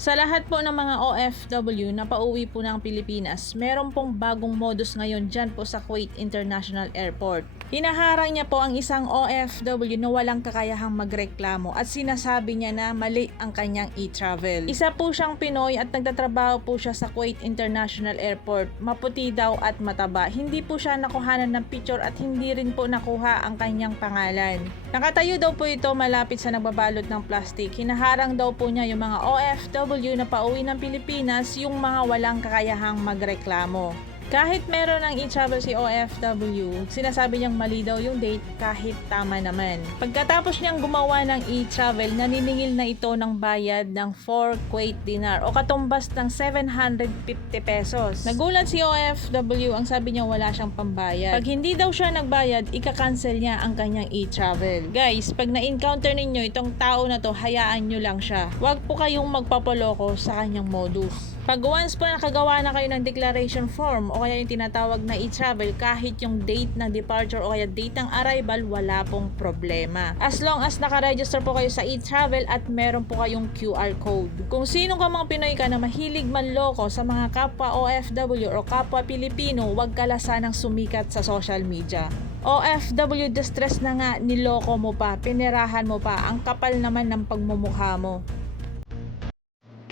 Sa lahat po ng mga OFW na pauwi po ng Pilipinas, meron pong bagong modus ngayon dyan po sa Kuwait International Airport. Hinaharang niya po ang isang OFW na walang kakayahang magreklamo at sinasabi niya na mali ang kanyang e-travel. Isa po siyang Pinoy at nagtatrabaho po siya sa Kuwait International Airport. Maputi daw at mataba. Hindi po siya nakuhanan ng picture at hindi rin po nakuha ang kanyang pangalan. Nakatayo daw po ito malapit sa nagbabalot ng plastic. Hinaharang daw po niya yung mga OFW na pauwi ng Pilipinas, yung mga walang kakayahang magreklamo. Kahit meron ng e-travel si OFW, sinasabi niyang mali daw yung date kahit tama naman. Pagkatapos niyang gumawa ng e-travel, naniningil na ito ng bayad ng 4 Kuwait dinar o katumbas ng 750 pesos. Nagulat si OFW, ang sabi niya wala siyang pambayad. Pag hindi daw siya nagbayad, ika-cancel niya ang kanyang e-travel. Guys, pag na-encounter ninyo itong tao na to, hayaan nyo lang siya. Huwag po kayong magpapaloko sa kanyang modus. Pag once po nakagawa na kayo ng declaration form o kaya yung tinatawag na e-travel, kahit yung date ng departure o kaya date ng arrival, wala pong problema. As long as nakaregister po kayo sa e-travel at meron po kayong QR code. Kung sino ka mga Pinoy ka na mahilig manloko sa mga kapwa OFW o kapwa Pilipino, huwag ka lasanang sumikat sa social media. OFW distress na nga, niloko mo pa, pinirahan mo pa, ang kapal naman ng pagmumukha mo.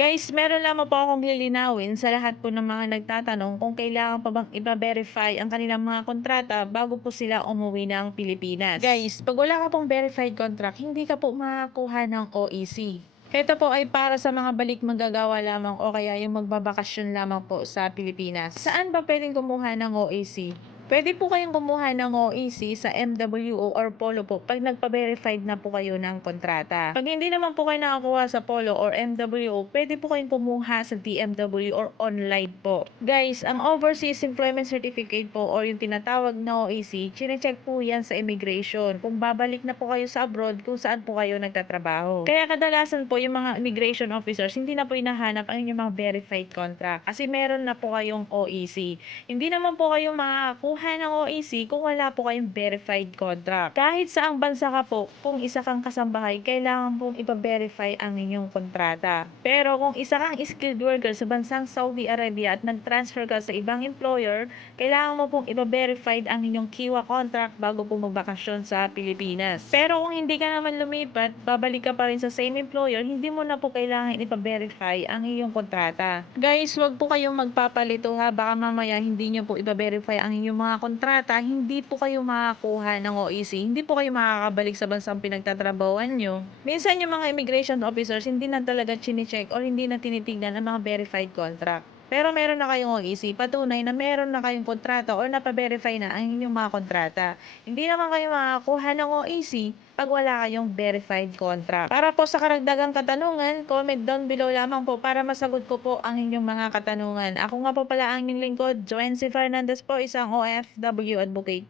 Guys, meron lamang po akong lilinawin sa lahat po ng mga nagtatanong kung kailangan pa bang ipa-verify ang kanilang mga kontrata bago po sila umuwi ng Pilipinas. Guys, pag wala ka pong verified contract, hindi ka po makakuha ng OEC. Ito po ay para sa mga balik manggagawa lamang o kaya yung magbabakasyon lamang po sa Pilipinas. Saan ba pwedeng kumuha ng OEC? Pwede po kayong kumuha ng OEC sa MWO or Polo po pag nagpa-verified na po kayo ng kontrata. Pag hindi naman po kayo nakakuha sa Polo or MWO, pwede po kayong kumuha sa DMW or online po. Guys, ang Overseas Employment Certificate po or yung tinatawag na OEC, chinecheck po yan sa immigration. Kung babalik na po kayo sa abroad, kung saan po kayo nagtatrabaho. Kaya kadalasan po yung mga immigration officers, hindi na po hinahanap ang inyong mga verified contract kasi meron na po kayong OEC. Hindi naman po kayo makakakuha ng OEC kung wala po kayong verified contract. Kahit saang bansa ka po, kung isa kang kasambahay, kailangan pong ipa-verify ang inyong kontrata. Pero kung isa kang skilled worker sa bansang Saudi Arabia at nag-transfer ka sa ibang employer, kailangan mo pong ipa-verified ang inyong kiwa contract bago po magbakasyon sa Pilipinas. Pero kung hindi ka naman lumipat, babalik ka pa rin sa same employer, hindi mo na po kailangan ipa-verify ang iyong kontrata. Guys, wag po kayong magpapalito ha, baka mamaya hindi nyo po ipa-verify ang inyong mga kontrata, hindi po kayo makakuha ng OEC, hindi po kayo makakabalik sa bansang pinagtatrabahuan nyo. Minsan yung mga immigration officers hindi na talaga chine-check or hindi na tinitignan ang mga verified contract. Pero meron na kayong OEC, patunay na meron na kayong kontrata or napa-verify na ang inyong mga kontrata. Hindi naman kayo makakuha ng OEC pag wala kayong verified contract. Para po sa karagdagang katanungan, comment down below lamang po para masagot ko po ang inyong mga katanungan. Ako nga po pala ang inyong lingkod, Joancy Fernandez po, isang OFW advocate.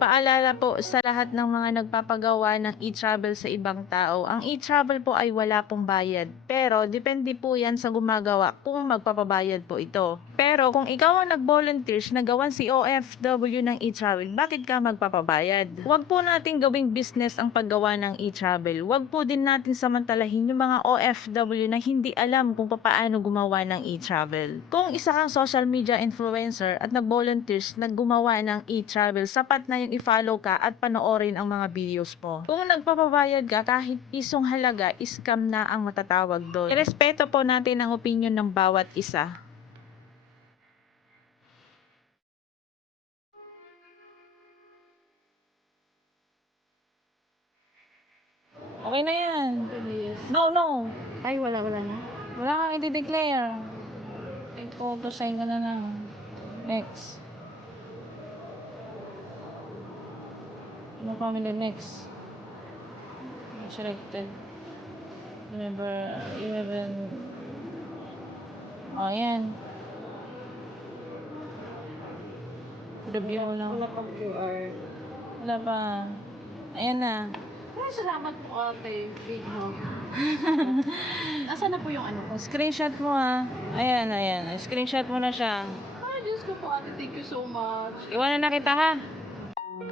Paalala po sa lahat ng mga nagpapagawa ng e-travel sa ibang tao, ang e-travel po ay wala pong bayad. Pero depende po yan sa gumagawa kung magpapabayad po ito. Pero kung ikaw ang nag-volunteers na gawan si OFW ng e-travel, bakit ka magpapabayad? Huwag po natin gawing business ang paggawa ng e-travel. Huwag po din natin samantalahin yung mga OFW na hindi alam kung paano gumawa ng e-travel. Kung isa kang social media influencer at nag-volunteers na gumawa ng e-travel, sapat na yung i-follow ka at panoorin ang mga videos mo. Kung nagpapabayad ka, kahit pisong halaga, scam na ang matatawag doon. Irespeto po natin ang opinion ng bawat isa. Okay na yan. No, no. Ay, wala na. Wala kang i-declare. Ipag-sign ka na lang. Next. No family next. Selected. Remember, 11. Oh, yan. Review mo lang. Wala pang QR. Wala pa. Ayan na. Ay, salamat po ate. Big no. Nasaan na po yung ano ko? Screenshot mo ha. Ayan, ayan. Screenshot mo na siya. Ay, Diyos ko po ate. Thank you so much. Iwanan na kita ha.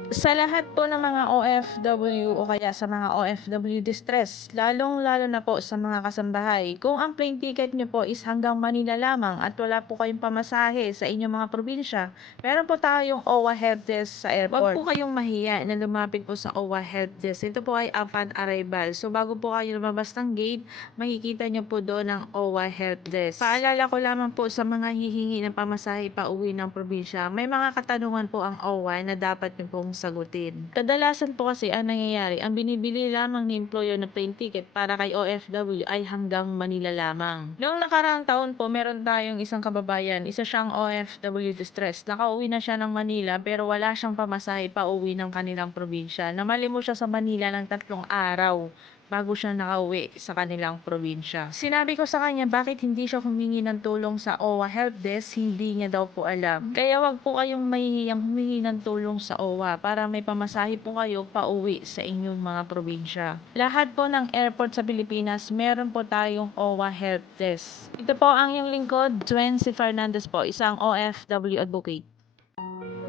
Sa lahat po ng mga OFW o kaya sa mga OFW distress, lalong-lalo na po sa mga kasambahay, kung ang plane ticket nyo po is hanggang Manila lamang at wala po kayong pamasahe sa inyong mga probinsya, meron po tayong OWA Help Desk sa airport. Huwag po kayong mahiya na lumapit po sa OWA Help Desk. Ito po ay upon arrival. So bago po kayo lumabas ng gate, makikita nyo po doon ang OWA Help Desk. Paalala ko lamang po sa mga hihingi ng pamasahe pa uwi ng probinsya, may mga katanungan po ang OWA na dapat nyo pong sagutin. Kadalasan po kasi ang nangyayari, ang binibili lamang ni employer na plane ticket para kay OFW ay hanggang Manila lamang. Noong nakaraang taon po, meron tayong isang kababayan, isa siyang OFW distress. Nakauwi na siya ng Manila pero wala siyang pamasahe pa uwi ng kanilang probinsya. Namali mo siya sa Manila ng 3 araw bago siya nakauwi sa kanilang probinsya. Sinabi ko sa kanya bakit hindi siya humingi ng tulong sa OWA Help Desk, hindi niya daw po alam. Kaya wag po kayong mahihiyang humingi ng tulong sa OWA para may pamasahe po kayo pauwi sa inyong mga probinsya. Lahat po ng airport sa Pilipinas, meron po tayong OWA Help Desk. Ito po ang iyong lingkod, Gwen C. Fernandez po, isang OFW advocate.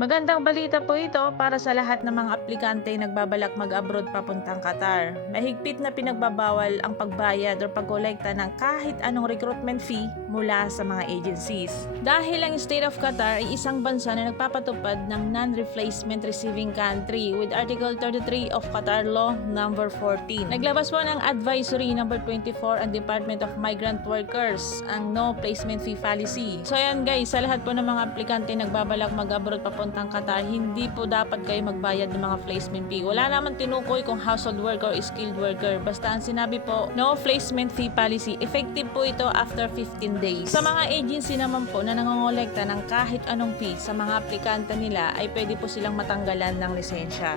Magandang balita po ito para sa lahat ng mga aplikante nagbabalak mag-abroad papuntang Qatar. Mahigpit na pinagbabawal ang pagbayad o pagkolekta ng kahit anong recruitment fee mula sa mga agencies. Dahil ang State of Qatar ay isang bansa na nagpapatupad ng non-replacement receiving country with Article 33 of Qatar Law number 14. Naglabas po ng Advisory number 24 ang Department of Migrant Workers, ang No Placement Fee Policy. So ayan guys, sa lahat po ng mga aplikante nagbabalak mag-abroad papuntang Qatar, hindi po dapat kayo magbayad ng mga placement fee. Wala naman tinukoy kung household worker o skilled worker. Basta ang sinabi po, no placement fee policy. Effective po ito after 15 days. Sa mga agency naman po na nangongolekta ng kahit anong fee sa mga aplikante nila, ay pwede po silang matanggalan ng lisensya.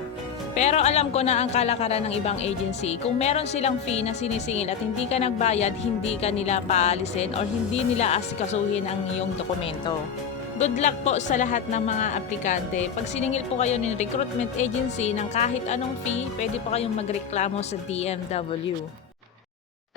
Pero alam ko na ang kalakaran ng ibang agency. Kung meron silang fee na sinisingil at hindi ka nagbayad, hindi ka nila paalisin or hindi nila asikasuhin ang iyong dokumento. Good luck po sa lahat ng mga aplikante. Pag siningil po kayo ng recruitment agency ng kahit anong fee, pwede po kayong magreklamo sa DMW.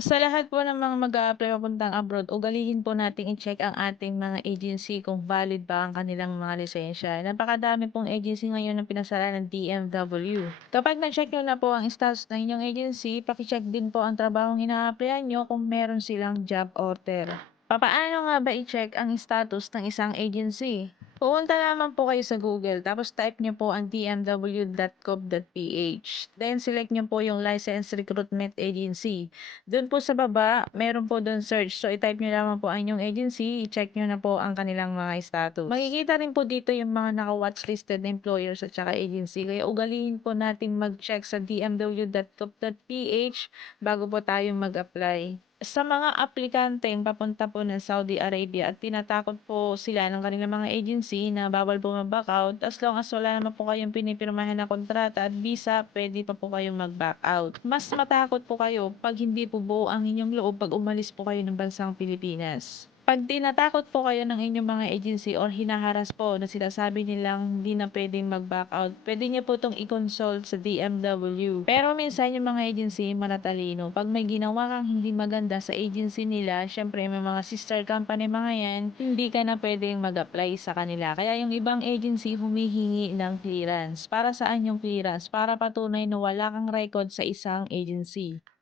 Sa lahat po ng mga mag-a-apply papuntang abroad, ugalihin po nating i-check ang ating mga agency kung valid ba ang kanilang mga lisensya. Napakadami pong agency ngayon na pinasara ng DMW. Kapag na-check nyo na po ang status ng inyong agency, paki-check din po ang trabahong ina-applyan nyo kung meron silang job order. Papaano nga ba i-check ang status ng isang agency? Pumunta naman po kayo sa Google, tapos type nyo po ang dmw.gov.ph. Then select nyo po yung License Recruitment Agency. Doon po sa baba, meron po doon search. So, i-type nyo lamang po ang inyong agency, i-check nyo na po ang kanilang mga status. Makikita rin po dito yung mga naka-watchlisted na employers at saka agency. Kaya ugalihin po natin mag-check sa dmw.gov.ph bago po tayo mag-apply. Sa mga aplikanteng papunta po ng Saudi Arabia at tinatakot po sila ng kanilang mga agency na bawal po mag-back out, as long as wala naman po kayong pinipirmahan na kontrata at visa, pwede pa po kayong mag-back out. Mas matakot po kayo pag hindi po buo ang inyong loob pag umalis po kayo ng bansang Pilipinas. Pag tinatakot po kayo ng inyong mga agency or hinaharas po na sinasabi nilang hindi na pwedeng mag-back out, pwede niyo po itong i-consult sa DMW. Pero minsan yung mga agency manatalino. Pag may ginawa kang hindi maganda sa agency nila, syempre may mga sister company mga yan, hindi ka na pwedeng mag-apply sa kanila. Kaya yung ibang agency humihingi ng clearance. Para saan yung clearance? Para patunay na wala kang record sa isang agency.